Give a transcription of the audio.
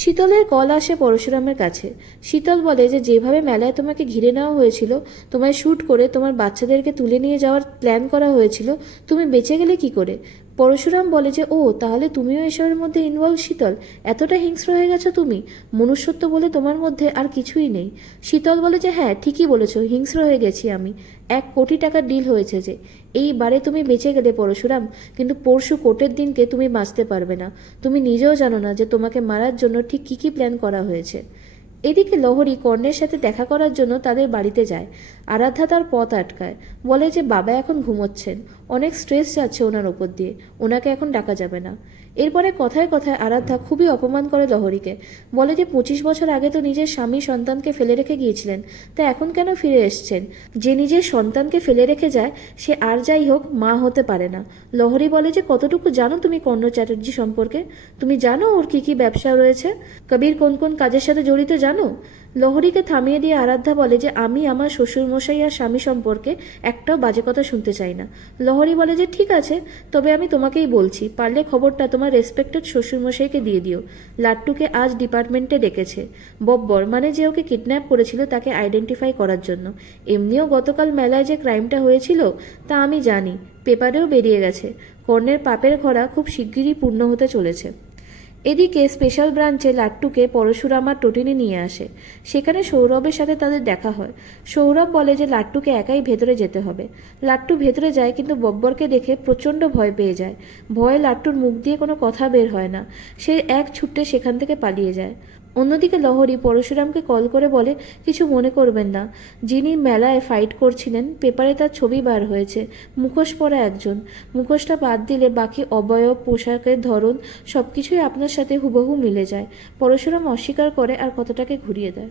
শীতলের call আসে পরশুরামের কাছে। শীতল বলে যে যেভাবে মেলায় তোমাকে ঘিরে নেওয়া হয়েছিল, তোমায় শ্যুট করে তোমার বাচ্চাদেরকে তুলে নিয়ে যাওয়ার প্ল্যান করা হয়েছিল, তুমি বেঁচে গেলে কি করে? পরশুরাম বলে যে ও তাহলে তুমিও এসবের মধ্যে ইনভলভ শীতল, এতটা হিংস্র হয়ে গেছো তুমি, মনুষ্যত্ব বলে তোমার মধ্যে আর কিছুই নেই। শীতল বলে যে হ্যাঁ ঠিকই বলেছো, হিংস্র হয়ে গেছি আমি। 1 কোটি টাকার ডিল হয়েছে যে, এইবারে তুমি বেঁচে গেলে পরশুরাম, কিন্তু পরশু কোর্টের দিনকে তুমি বাঁচতে পারবে না। তুমি নিজেও জানো না যে তোমাকে মারার জন্য ঠিক কী কী প্ল্যান করা হয়েছে। এদিকে লহরী কর্ণের সাথে দেখা করার জন্য তাদের বাড়িতে যায়। আরাধ্যা তার পথ আটকায়, বলে যে বাবা এখন ঘুমোচ্ছেন, অনেক স্ট্রেস যাচ্ছে ওনার ওপর দিয়ে, ওনাকে এখন ডাকা যাবে না। এরপরে কথায় কথায় আরাধ্যা খুবই অপমান করে লহরীকে, বলে যে 25 বছর আগে তো নিজের স্বামী সন্তানকে ফেলে রেখে গিয়েছিলেন, তা এখন কেন ফিরে এসছেন? যে নিজের সন্তানকে ফেলে রেখে যায় সে আর যাই হোক মা হতে পারে না। লহরী বলে যে কতটুকু জানো তুমি কর্ণ চ্যাটার্জি সম্পর্কে? তুমি জানো ওর কি কি ব্যবসা রয়েছে, কবির কোন কোন কাজের সাথে জড়িত জানো? লহরীকে থামিয়ে দিয়ে আরাধ্যা বলে যে আমি আমার শ্বশুরমশাই আর স্বামী সম্পর্কে একটাও বাজে কথা শুনতে চাই না। লহরী বলে যে ঠিক আছে, তবে আমি তোমাকেই বলছি, পারলে খবরটা তোমার রেসপেক্টেড শ্বশুরমশাইকে দিয়ে দিও। লাট্টুকে আজ ডিপার্টমেন্টে ডেকেছে, বব্বর মানে যে ওকে কিডন্যাপ করেছিল তাকে আইডেন্টিফাই করার জন্য। এমনিও গতকাল মেলায় যে ক্রাইমটা হয়েছিল তা আমি জানি, পেপারেও বেরিয়ে গেছে। কর্ণের পাপের ঘোড়া খুব শিগগিরই পূর্ণ হতে চলেছে। এদিকে স্পেশাল ব্রাঞ্চে লাট্টুকে পরশুরাম আর টোটিনি নিয়ে আসে। সেখানে সৌরভের সাথে তাদের দেখা হয়। সৌরভ বলে যে লাট্টুকে একাই ভেতরে যেতে হবে। লাট্টু ভেতরে যায়, কিন্তু বব্বরকে দেখে প্রচণ্ড ভয় পেয়ে যায়। ভয়ে লাট্টুর মুখ দিয়ে কোনো কথা বের হয় না, সে এক ছুট্টে সেখান থেকে পালিয়ে যায়। অন্যদিকে লহরী পরশুরামকে কল করে বলে কিছু মনে করবেন না, যিনি মেলায় ফাইট করছিলেন পেপারে তার ছবি বার হয়েছে, মুখোশ পরা একজন। মুখোশটা বাদ দিলে বাকি অবয়ব, পোশাকের ধরন সবকিছুই আপনার সাথে হুবহু মিলে যায়। পরশুরাম অস্বীকার করে আর কথাটাকে ঘুরিয়ে দেয়।